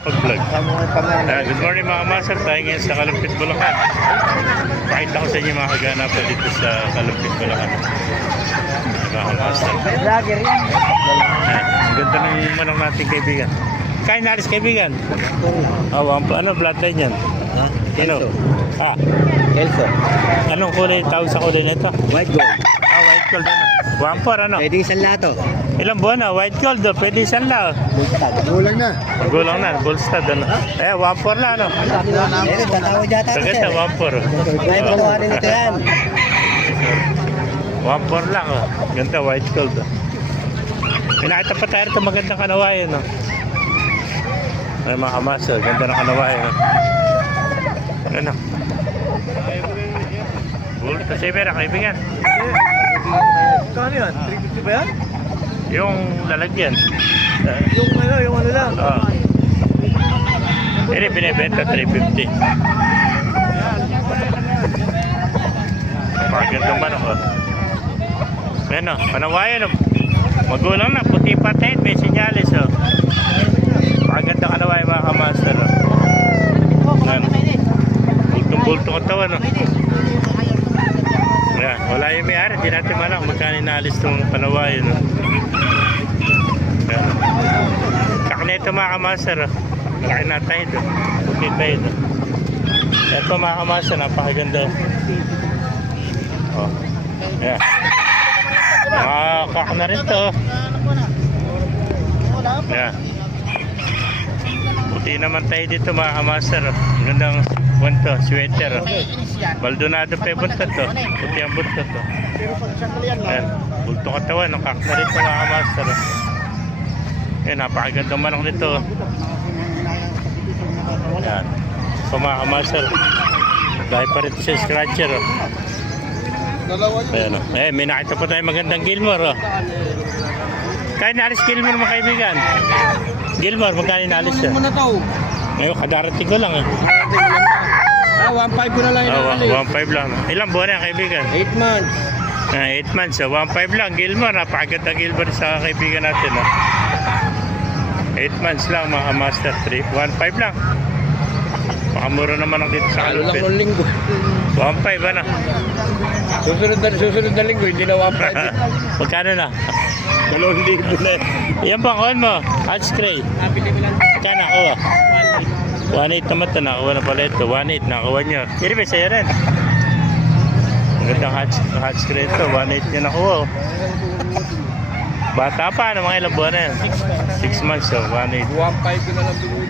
Pag-vlog. Good morning mga master. Tayo ngayon sa Kalumpit, Bulacan. Pakita ko sa inyo mga kaganapan dito sa Kalumpit, Bulacan. Mga master. Vlogger yan. Ang ganda ng manong natin kaibigan. Kain na alis kaibigan. Ano bloodline yan? Ha? Ano? Kelso. Anong kulay tawag sa kulay nito? White gold. White gold ano? Wampor ano? Pwede isang lato. Ilang buwan na? White gold pwede isang lang. Kulang na. Magulang na, Bullstad ano? Wampor lang ano? Meron, tatawad yata. Sagad na, wampor. May pagawa rin ito yan. Wampor lang oh. Ganda, white gold oh. Pinakita pa tayo ito magandang kanawayan oh. Ay mga kamaso, ganda ng kanawayan oh. Ano? Bulto, sibera kaibigan. Kano yan? 350 ba yan? Yung lalagyan. Yung ano lang. Oo. Ini binibenta 350. Magandang manok oh. Ano, panawayan oh. Magulang na, puti patay, may sinyalis oh. Magandang kanawayan mga kamaster oh. Ano? Bultong-bultong katawan oh. Yan, wala yung may-ari, di natin malang magkano inaalis itong panawayan oh. Yan. Kakneto mga kamaster oh. Laki na tayo doon. Puti tayo doon. Ito mga kamaster, napakaganda oh. Yan. Makakak na rin to. Yan. Puti naman tayo dito mga kamaster oh. Gandang bunto, sweater oh. Baldonado pa yung buntot to. Puti ang buntot to. Yan. Bulto katawan, nakak na rin to mga kamaster oh. Yan, napakagandang manok nito oh. Yan. So mga kamaster, dahil pa rin sa scratcher oh. Ayan, may nakita pa tayo magandang Gilmore oh. Kaya naalis Gilmore mga kaibigan. Gilmore, magkano naalis siya? Ngayon, kadarating ko lang eh. 1.5 ko na lang inaalis. 1.5 lang. Ilang buwan na kaibigan? 8 months. 8 months, 1.5 lang. Gilmore, napakagandang Gilmore sa kaibigan natin oh. 8 months lang mga master 3. 1.5 lang. Pakamura naman ang dito sa Kalumpit. Lang ng linggo. 1.5 ano? Susunod na linggo, hindi na 1.5. Magkano na? 2,000 na. Yan bang on mo? Hatch Cray. Magkano nakuha? 1.8 naman ito. Nakuha na pala ito. 1.8 nakuha nyo. Hindi ba sa'yo rin? Magandang hatch Cray ito. 1.8 nyo nakuha. Bata pa. Ano mga ilang buwan na yan? 6 months. So 1.8. 1.5 ko na lang